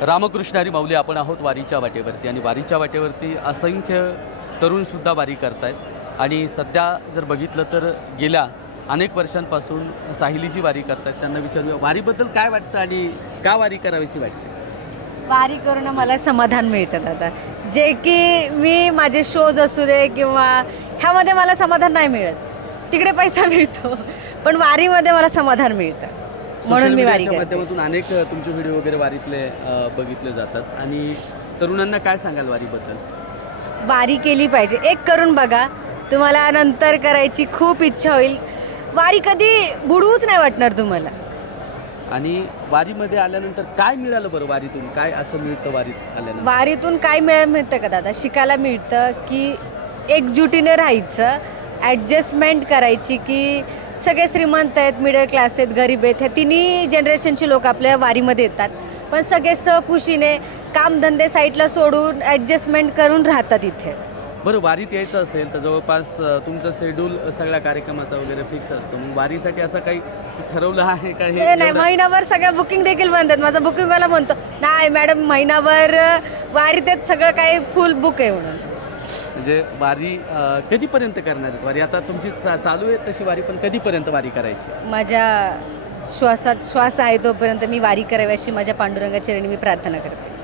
रामकृष्ण हरी माऊली आपण आहोत वारीच्या वाटेवरती आणि वारीच्या वाटेवरती असंख्य तरुणसुद्धा वारी करत आहेत आणि सध्या जर बघितलं तर गेल्या अनेक वर्षांपासून साहिलीची वारी करत आहेत. त्यांना विचारूया वारीबद्दल काय वाटतं आणि का वारी करावीशी वाटते. वारी करून मला समाधान मिळतं दादा, जे की मी माझे शोज असू दे किंवा ह्यामध्ये मला समाधान नाही मिळत. तिकडे पैसा मिळतो पण वारीमध्ये मला समाधान मिळतं, म्हणून मी वारी करते. माध्यमातून अनेक तुमचे व्हिडिओ वगैरे वारीतले बघितले जातात आणि तरुणांना काय सांगाल वारीबद्दल. वारी केली पाहिजे, एक करून बघा, तुम्हाला नंतर करायची खूप इच्छा होईल. वारी कधी बुडवूच नाही वाटणार तुम्हाला. आणि वारीमध्ये आल्यानंतर काय मिळालं बरं वारीतून, काय असं मिळतं वारीत आल्यानंतर. वारीतून काय मिळतं का दादा, शिकायला मिळतं की एकजुटीने राहायचं, ॲडजस्टमेंट करायची, की सगळे श्रीमंत आहेत, मिडल क्लास आहेत, गरीब आहेत, ह्या तिन्ही जनरेशनचे लोक आपल्या वारीमध्ये येतात, पण सगळे सहखुशीने कामधंदे साईडला सोडून ॲडजस्टमेंट करून राहतात इथे. बरं, वारीत यायचं असेल तर जवळपास तुमचं शेड्यूल सगळ्या कार्यक्रमाचा वगैरे फिक्स असतो. मग वारीसाठी असं काही ठरवलं आहे का. हे नाही, महिनाभर सगळ्या बुकिंग देखील बंद आहेत. माझा बुकिंगवाला म्हणतो नाही मॅडम, महिनाभर वारीत आहेत, सगळं काही फुल बुक आहे म्हणून. म्हणजे वारी कधीपर्यंत करणार आहेत वारी. आता तुमची चालू आहे तशी वारी, पण कधीपर्यंत वारी करायची. माझ्या श्वासात श्वास आहे तोपर्यंत मी वारी करावी अशी माझ्या पांडुरंगाच्या चरणी मी प्रार्थना करते.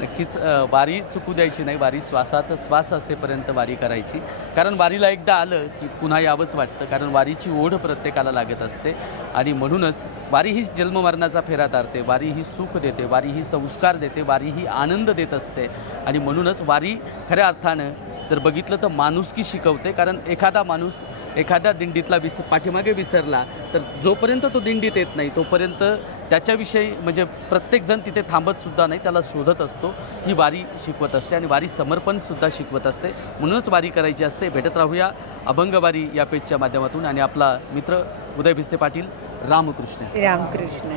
नक्कीच वारी चुकू द्यायची नाही. वारी श्वासात श्वास असेपर्यंत वारी करायची. कारण वारीला एकदा आलं की पुन्हा यावंच वाटतं, कारण वारीची ओढ प्रत्येकाला लागत असते आणि म्हणूनच वारी ही जन्ममरणाचा फेरा तारते, वारी ही सुख देते, वारी ही संस्कार देते, वारी ही आनंद देत असते आणि म्हणूनच वारी खऱ्या अर्थानं जर बघितलं तर माणुसकी शिकवते. कारण एखादा माणूस एखाद्या दिंडीतला पाठीमागे विसरला तर जोपर्यंत तो दिंडीत येत नाही तोपर्यंत त्याच्याविषयी म्हणजे प्रत्येकजण तिथे थांबतसुद्धा नाही, त्याला शोधत असतो. ही वारी शिकवत असते आणि वारी समर्पणसुद्धा शिकवत असते. म्हणूनच वारी करायची असते. भेटत राहूया अभंग वारी या पेजच्या माध्यमातून आणि आपला मित्र उदय भिस्ते पाटील. रामकृष्ण. रामकृष्ण.